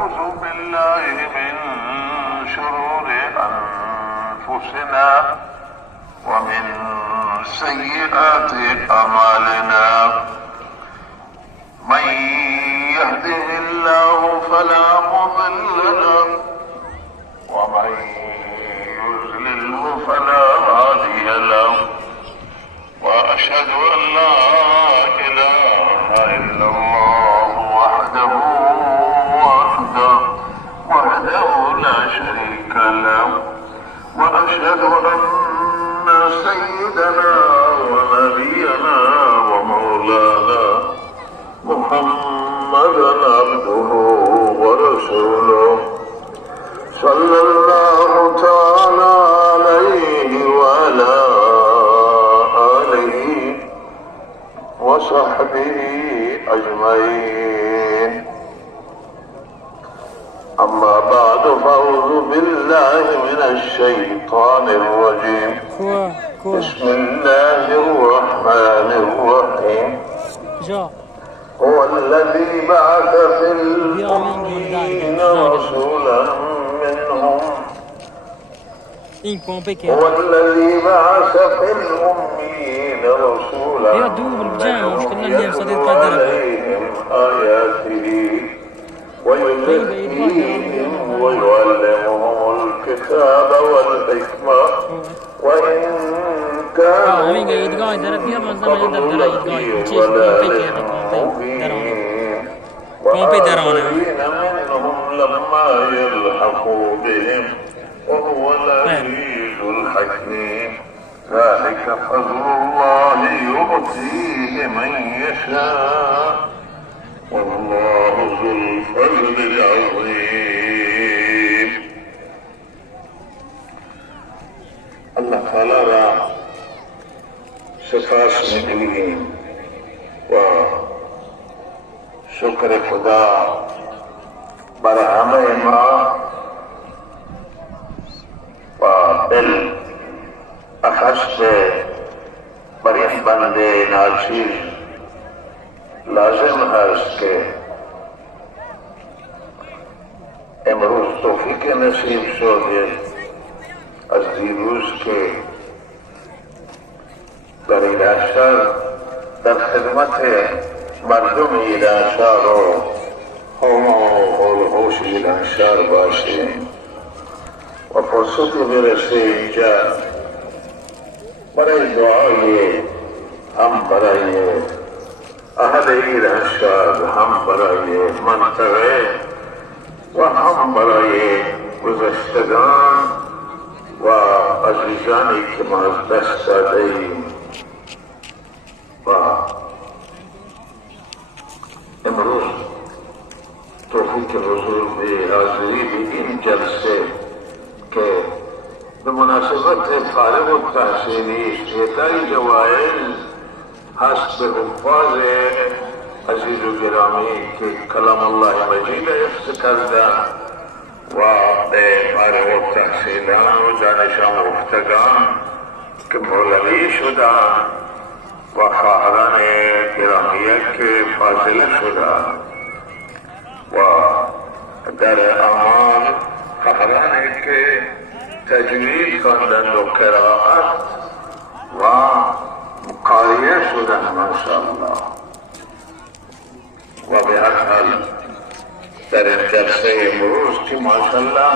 أعوذ بالله من شرور أنفسنا ومن سيئات أعمالنا. من يهده الله فلا مضل له ومن يضلله فلا هادي له. وأشهد أن لا إله إلا الله وحده لا شريك له. وأشهد أن سيدنا ونبينا ومولانا محمدا عبده ورسوله صلى الله تعالى عليه وعلى آله وصحبه أجمعين. أما بعد فأعوذ بالله من الشيطان الرجيم. بسم الله الرحمن الرحيم. هو الذي بعث في الأميين رسولا منهم هو الذي بعث في الأميين رسولا منهم عليهم آياته ويزكيهم ويعلمهم الكتاب والحكمة وإن كانوا من قبل لفي ضلال مبين. وآخرين منهم لما يلحقوا بهم وهو العزيز الحكيم. ذلك فضل الله يؤتيه من يشاء والله ذو الفضل العظيم. اللہ تعالی را سپاس می‌گوییم و شکر خدا بر همه ما و بالاخص بر این بنده ناچیز لازم است که امروز توفیق نصیب شده از دیروز که در ایرانشهر در خدمت مردم ایرانشهر و قوم و حول حوش ایرانشهر باشیم و فرصتی برسه اینجا برای دعای هم برای اهل ایرانشهر هم برای منطقه و هم برای گذشتگان و عزیزانی که ما از دست دادیم و امروز توفیق حضور به حاضری به این جلسه که به مناسبت فارغ التحصیلی اعطای جوایز هست به حفاظ عزیز و گرامی که کلام الله مجید حفظ کرده و به فارغ التحصیلان و دانش آموختگان که مولوی شدند و خواهران گرامیه که فاضله شدند و در اعمال خواهرانی که تجوید خواندند و قرائت و قاریه شدن ماشاءالله. و به هر حال در این جلسه امروز که ماشاءالله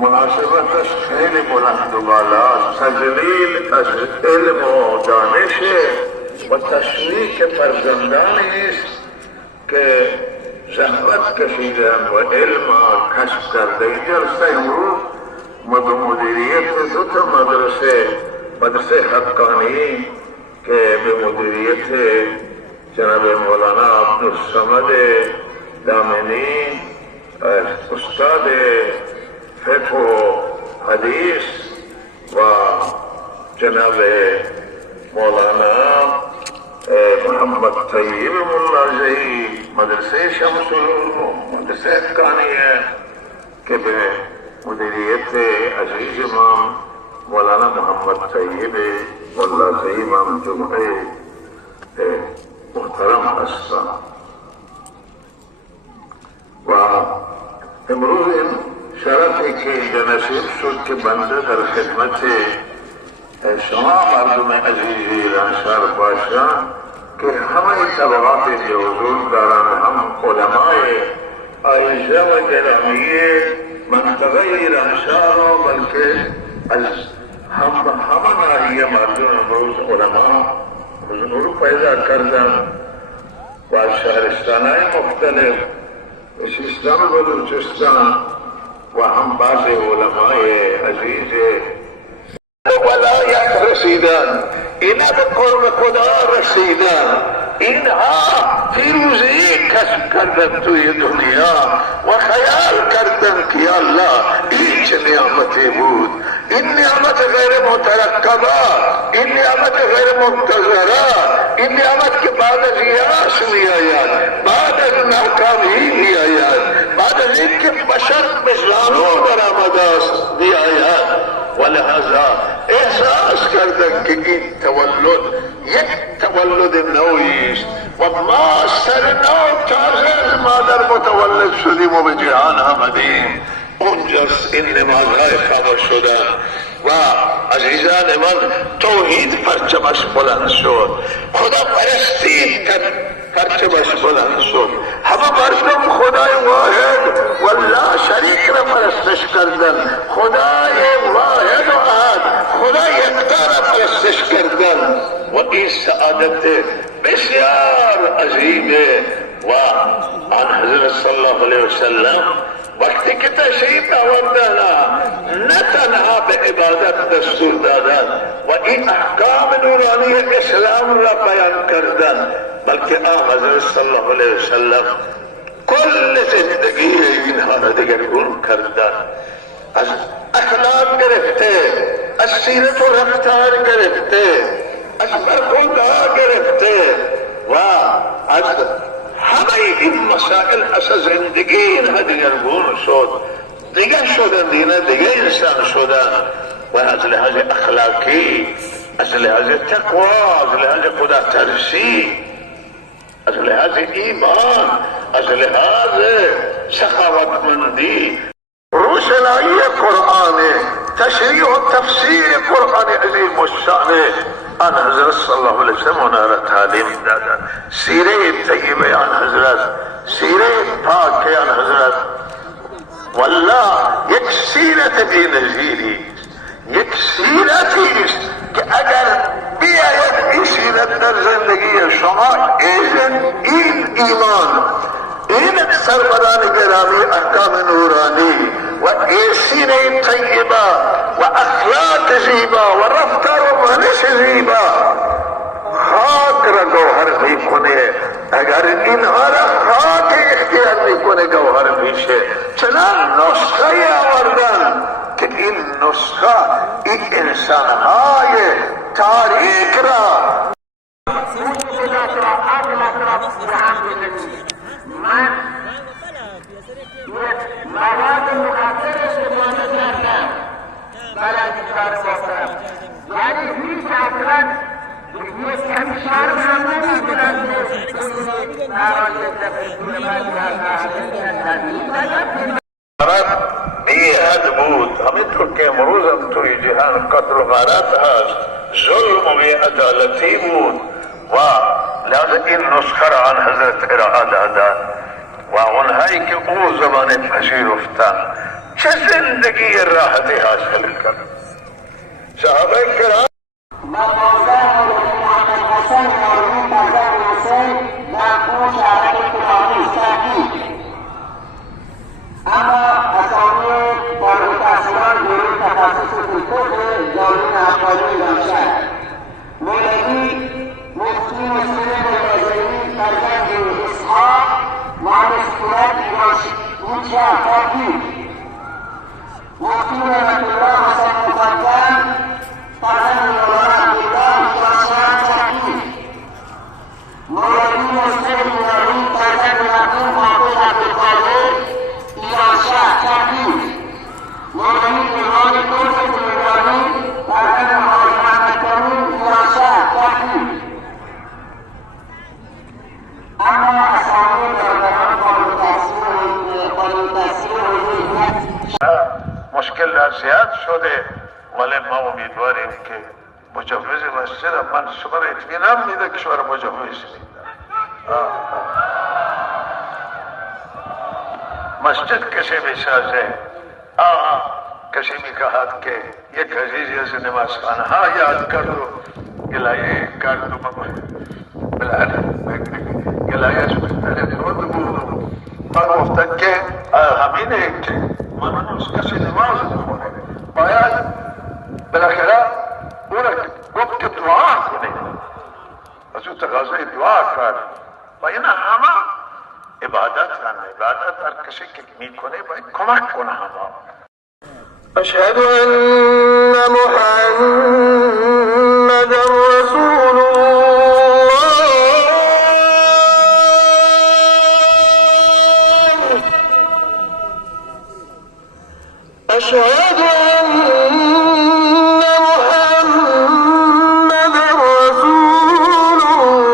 مناسبتش خیلی بلند و بالاست، تجلیل از علم و دانش و تشویق فرزندانی است که زحمت کشیدند و علم کسب کرده. این جلسه امروز مدیریت دو تا مدرسه حقانی که به مدیریت جناب مولانا عبدالصمد دامنی استاد فقه و حدیث و جناب مولانا محمد طیب ملازی مدرسه شمس العلوم مدرسه حقانیه که به مدیریت عزیز امام مولانا محمد طیب ملازی امام جمعه محترم هستند و امروز این شرفی که اینجا نصیب شد که بنده در خدمت شما مردم عزیز ایرانشهر باشم که همه طبقات اینجا حضور دارند، هم علمای عایشه و گرامی منطقه ایرانشهر و بلکه از همه ناحیه مردم امروز علما حضور پیدا کردند و از شهرستانهای مختلف سیستان و بلوچستان و هم بعض علمای عزیز ولایت رسیدن، اینا به قرب خدا رسیدن، اینها فیروزی کسب کردن توی دنیا و خیال کردن که یا الله این چه نعمتی بود، این نعمت غیر مترقبه، این نعمت غیر منتظره، این نعمت که بعد از یأس می آید، بعد از ناکامی می آید، بعد از اینکه بشر به زانو در آمده است می آید. ولهذا احساس کردن که این تولد یک تولد نوعی است و ما سر نو تازه از مادر متولد شدیم و به جهان آمدیم. اونجاست این نمازهای خاموش شدن و عزیزان من توحید پرچمش بلند شد، خدا پرستی پرچمش بلند شد، همه مردم خدای واحد والله شریک را پرستش کردن، خدای واحد و احد خدای یکتا را پرستش کردن و این سعادت بسیار عظیمه. و آن حضرت صلی الله علیه وسلم وقتی که تشریف آوردن نه تنها به عبادت دستور دادن و این احکام نورانی اسلام را بیان کردن، بلکه آن حضرت صلی الله علیه وسلم کل زندگی اینها را دگرگون کردن، از اخلاق گرفته، از سیرت و رفتار گرفته، از برخوردها گرفته و از همه این مسائل از زندگی اینها دگرگون شد، دیگر شدن دیگه انسان شدن و از لحاظ اخلاقی، از لحاظ تقوا، از لحاظ خدا ترسی، از لحاظ ایمان، از لحاظ سخاوتمندی، روشنایی قرآن، تشریح و تفسیر قرآن عظیم الشان آن حضرت صلی الله علیه وسلم اونها را تعلیم دادن. سیره طیبه آن حضرت، سیره پاک آن حضرت والله یک سیرت بی نظیری، یک سیرتی است که اگر بیاید این سیرت در زندگی شما این ایمان، این سروران گرامی احکام نورانی و این سینه طیبه و اخلاق زیبا و رفتار و منش زیبا خاک را گوهر می کنه، اگر اینها را خاک اختیار می کنه گوهر میشه. چنان نسخه آوردن که این نسخه این انسانهای تاریک را من مواد مخدر استفاده کردم برای کار باستم، یعنی هیچ اصلا یک کمی شرم هم نمیدونم بی حد بود. همینطور که امروز هم توی جهان قتل و غارت هست، ظلم و بی عدالتی بود و لازم این نسخه را آن حضرت ارائه دادن و اونهایی که او زمان پذیرفتن چه زندگی راحتی حاصل کرد. صحابه کرام اما اسامی فارغ التحصیلان دوره تخصص فقه دارون افغانی ایرانشهر، مولوی مفتی مسلم بلازمی فرزند اسحاق معلم سکولت ایرانشهر تاکید، مفتی رحمت الله حسن مقدم فرزند مولانا عبدالله ایرانشهر تاکید، مولوی مسلم ایرانی فرزند مرحوم حافظ عبدالقادر ایرانشهر تاکید، مولوی ایمان دوست ایرانی فرزند حاج محمد کریم ایرانشهر تاکید. اما اسامی برادران فارغ التحصیل مشکل زیاد شده، ولی ما امیدواریم که مجوز مسجد من شما را اطمینان میده که شما را مجوز میده. مسجد کسی میسازه، کسی میخواهد که یک عزیزی از نمازخانه ها یاد کرد و گلایه کرد و گلایه از تلفن بود و گفتن که همینه که منوز کسی نماز بخونه باید بالاخره او را گفت که دعا کنه، از او تقاضای دعا کرد و این همه عبادت هر کسی که میکنه باید کمک کنه همه. أشهد أن محمدا رسول الله. أشهد أن محمدا رسول الله.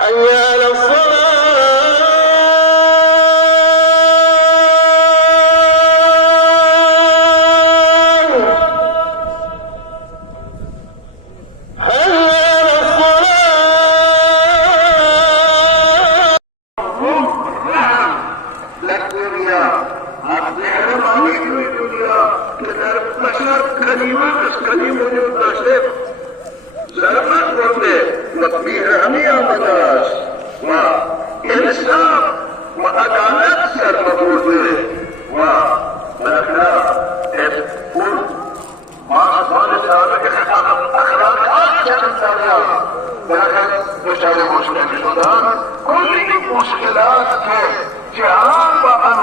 حي على الصلاة. حي على الصلاة. لا الدنيا أبدأ ما يجري الدنيا كدر بشر كلمة بس كلمة يدرسه زمان قلبه مطبيع همي آمداس وإنصاف وعدالت سر مبوده وبالأخلاق تقول ما أصبح لسانك أخلاقات جنتنا ولكن مشتري مشكلة شدان كل مشكلات کے جهان وأن